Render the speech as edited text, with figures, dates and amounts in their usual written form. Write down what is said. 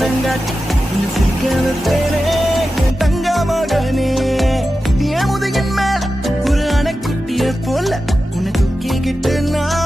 கண்ணங்காட்டி உன்னை சிரிக்க வைப்பேனே என் தங்க மகனே. என் முதுகின் மேல ஒரு அணைக்குட்டிய போல உன்னை தூக்கிக்கிட்டு நான்